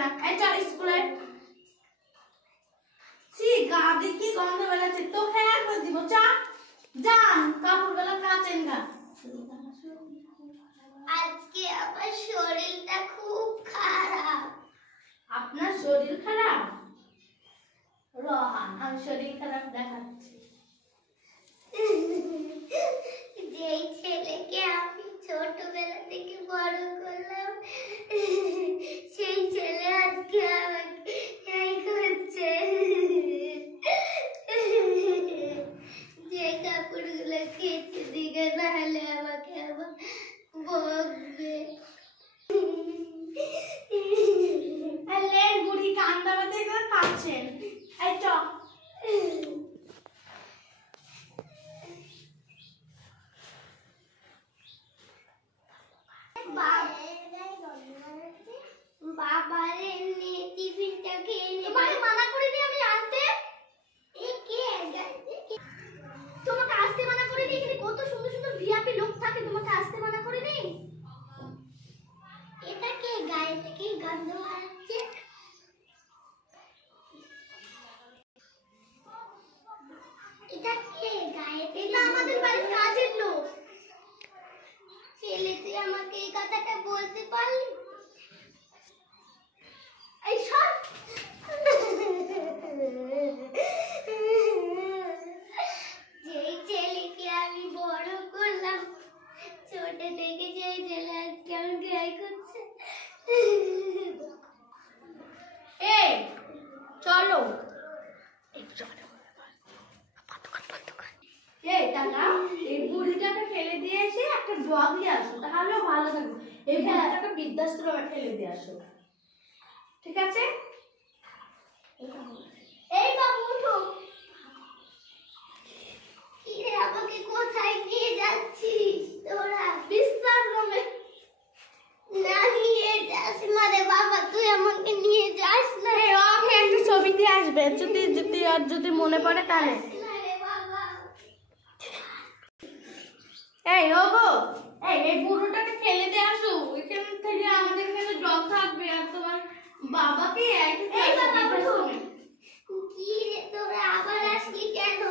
না। এই চল স্কুলে। ছি গাদি কি গন্ধ বেরাচ্ছে, তোকে আর করে দিব। চা যান কাপড়গুলো কাচেন গা। আজকে আমার শরীরটা খুব খারাপ। আপনার শরীর খারাপ? রোহান আমি শরীর খারাপ দেখাচ্ছি। যেই ছেলেকে আমি ছোটবেলা থেকে বড় করলাম সেই ছেলে আজকে আমাকে এই করছে। যে কাপড়গুলো কেচে দিকে নাহলে আমাকে আবার বকবে। লেন বুড়ি কান্দা বাদে এগুলো কাটছেন। এই চ বাবারে নিয়ে টিফিনটা খেয়ে নে। তোমাকে মানা করিনি আমি আনতে? তোমাকে আসতে মানা করিনি? এখানে কত সুন্দর সুন্দর ভিআইপি লোক থাকে, তোমাকে আসতে মানা করিনি? এটা কে গায়ে থেকে গন্ধ আসছে? এটা কে গায়ে থেকে? আমাদের বাড়ির কাজের লোক। ছেলে তুই আমাকে এই কথাটা বলতে পারলি? এই সব যেই ছেলেকে আমি বড় করলাম ছোট থেকে যেই ছেলে আজকে আমাকে গায়ে করছে। এই চলো। এই টাকা এই বুড়িটাকে ফেলে দিয়ে এসে একটা ডগ নিয়ে আসো, তাহলেও ভালো থাকবে। এই বুড়িটাকে বৃদ্ধাশ্রমে ফেলে দিয়ে আসো, ঠিক আছে? এই বাবু উঠো। কি রে আমাকে কোথায় নিয়ে যাচ্ছিস তোরা? বিস্তার রুমে। না নিয়ে যাস না রে বাবা, তুই আমাকে নিয়ে যাস না। এই ওকে একটা ছবি দিয়ে আসবে, যদি মনে পড়ে তাহলে। না রে বাবা। এই ওগো, এই বুড়োটাকে ফেলে দিয়ে আসো। এখান থেকে আমাদের এখানে ডগ থাকবে আর তোমার বাবাকে এই বাবা উঠো। কি রে তোরা আবার আসলি কেন?